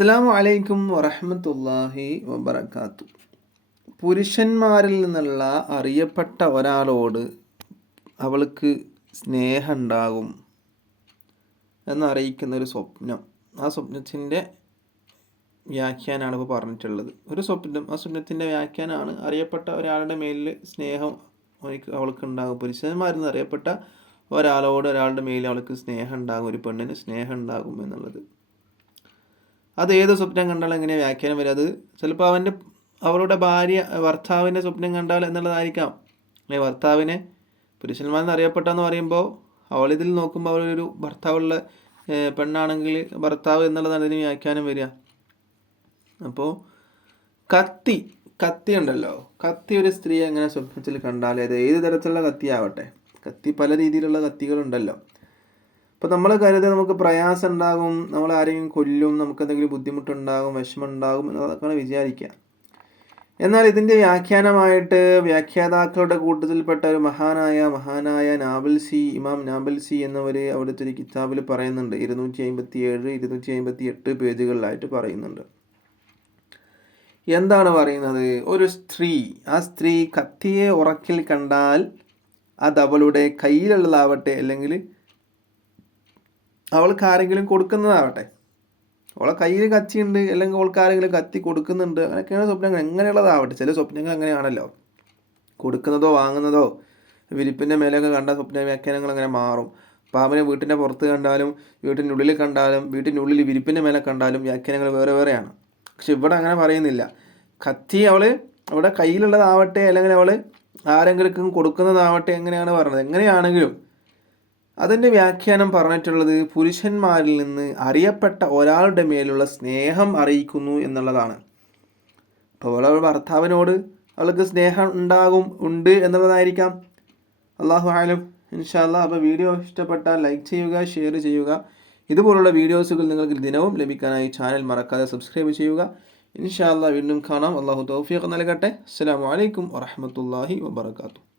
അസ്സലാമു അലൈക്കും വറഹ്മത്തുള്ളാഹി വബറകാത്തു. പുരുഷന്മാരിൽ നിന്നുള്ള അറിയപ്പെട്ട ഒരാളോട് അവൾക്ക് സ്നേഹമുണ്ടാകും എന്നറിയിക്കുന്ന ഒരു സ്വപ്നം. ആ സ്വപ്നത്തിൻ്റെ വ്യാഖ്യാനമാണ് ഇപ്പോൾ പറഞ്ഞിട്ടുള്ളത്. ഒരു സ്വപ്നം, ആ സ്വപ്നത്തിൻ്റെ വ്യാഖ്യാനമാണ് അറിയപ്പെട്ട ഒരാളുടെ മേലിൽ സ്നേഹം അവൾക്ക് ഉണ്ടാകും. പുരുഷന്മാരിൽ നിന്ന് അറിയപ്പെട്ട ഒരാളുടെ മേലിൽ അവൾക്ക് സ്നേഹം ഉണ്ടാകും, ഒരു പെണ്ണിന് സ്നേഹം ഉണ്ടാകും എന്നുള്ളത്. അത് ഏത് സ്വപ്നം കണ്ടാലും എങ്ങനെ വ്യാഖ്യാനം വരും? അത് ചിലപ്പോൾ അവളുടെ ഭർത്താവിൻ്റെ സ്വപ്നം കണ്ടാൽ എന്നുള്ളതായിരിക്കാം. ഭർത്താവിനെ പുരുഷന്മാരെന്ന് അറിയപ്പെട്ടെന്ന് പറയുമ്പോൾ അവളിതിൽ നോക്കുമ്പോൾ അവളൊരു ഭർത്താവുള്ള പെണ്ണാണെങ്കിൽ ഭർത്താവ് എന്നുള്ളതാണ് അതിന് വ്യാഖ്യാനം വരിക. അപ്പോൾ കത്തി ഉണ്ടല്ലോ, കത്തി ഒരു സ്ത്രീ എങ്ങനെ സ്വപ്നത്തിൽ കണ്ടാൽ അത് ഏത് തരത്തിലുള്ള കത്തിയാവട്ടെ, കത്തി പല രീതിയിലുള്ള കത്തികളുണ്ടല്ലോ. അപ്പോൾ നമ്മൾ കരുതുക നമുക്ക് പ്രയാസം ഉണ്ടാകും, നമ്മൾ ആരെങ്കിലും കൊല്ലും, നമുക്ക് എന്തെങ്കിലും ബുദ്ധിമുട്ടുണ്ടാകും, വിഷമം ഉണ്ടാകും എന്നതൊക്കെയാണ് വിചാരിക്കുക. എന്നാൽ ഇതിൻ്റെ വ്യാഖ്യാനമായിട്ട് വ്യാഖ്യാതാക്കളുടെ കൂട്ടത്തിൽപ്പെട്ട ഒരു മഹാനായ ഇമാം നാബൽസി എന്നവർ അവിടുത്തെ ഒരു കിതാബിൽ പറയുന്നുണ്ട്. 257, 258 പേജുകളിലായിട്ട് പറയുന്നുണ്ട്. എന്താണ് പറയുന്നത്? ഒരു സ്ത്രീ, ആ സ്ത്രീ കത്തിയെ ഉറക്കിൽ കണ്ടാൽ അത് അവളുടെ കയ്യിലുള്ളതാവട്ടെ, അല്ലെങ്കിൽ അവൾക്ക് ആരെങ്കിലും കൊടുക്കുന്നതാവട്ടെ, അവളെ കയ്യിൽ കത്തിയുണ്ട് അല്ലെങ്കിൽ അവൾക്ക് ആരെങ്കിലും കത്തി കൊടുക്കുന്നുണ്ട്, അങ്ങനെയൊക്കെയാണ് സ്വപ്നങ്ങൾ. എങ്ങനെയുള്ളതാവട്ടെ, ചില സ്വപ്നങ്ങൾ അങ്ങനെയാണല്ലോ, കൊടുക്കുന്നതോ വാങ്ങുന്നതോ വിരിപ്പിൻ്റെ മേലെയൊക്കെ കണ്ട സ്വപ്ന വ്യാഖ്യാനങ്ങൾ അങ്ങനെ മാറും. പാമ്പിനെ വീട്ടിൻ്റെ പുറത്ത് കണ്ടാലും വീട്ടിൻ്റെ ഉള്ളിൽ കണ്ടാലും വീട്ടിൻ്റെ ഉള്ളിൽ വിരിപ്പിൻ്റെ മേലെ കണ്ടാലും വ്യാഖ്യാനങ്ങൾ വേറെ വേറെയാണ്. പക്ഷെ ഇവിടെ അങ്ങനെ പറയുന്നില്ല. കത്തി അവിടെ കയ്യിലുള്ളതാവട്ടെ അല്ലെങ്കിൽ അവൾ ആരെങ്കിലും കൊടുക്കുന്നതാവട്ടെ, എങ്ങനെയാണ് പറഞ്ഞത്, എങ്ങനെയാണെങ്കിലും അതിൻ്റെ വ്യാഖ്യാനം പറഞ്ഞിട്ടുള്ളത് പുരുഷന്മാരിൽ നിന്ന് അറിയപ്പെട്ട ഒരാളുടെ മേലുള്ള സ്നേഹം അറിയിക്കുന്നു എന്നുള്ളതാണ്. അപ്പോൾ അവളുടെ ഭർത്താവിനോട് അവൾക്ക് സ്നേഹം ഉണ്ട് എന്നുള്ളതായിരിക്കാം. അല്ലാഹു ആലം. ഇൻഷാ അല്ലാഹ്. അപ്പോൾ വീഡിയോ ഇഷ്ടപ്പെട്ടാൽ ലൈക്ക് ചെയ്യുക, ഷെയർ ചെയ്യുക. ഇതുപോലുള്ള വീഡിയോസുകൾ നിങ്ങൾക്ക് ദിനവും ലഭിക്കാനായി ചാനൽ മറക്കാതെ സബ്സ്ക്രൈബ് ചെയ്യുക. ഇൻഷാ അല്ലാഹ് വീണ്ടും കാണാം. അല്ലാഹു തൗഫീഖ് നൽകട്ടെ. അസ്സലാമു അലൈക്കും വറഹ്മത്തുള്ളാഹി വബറകാതുഹു.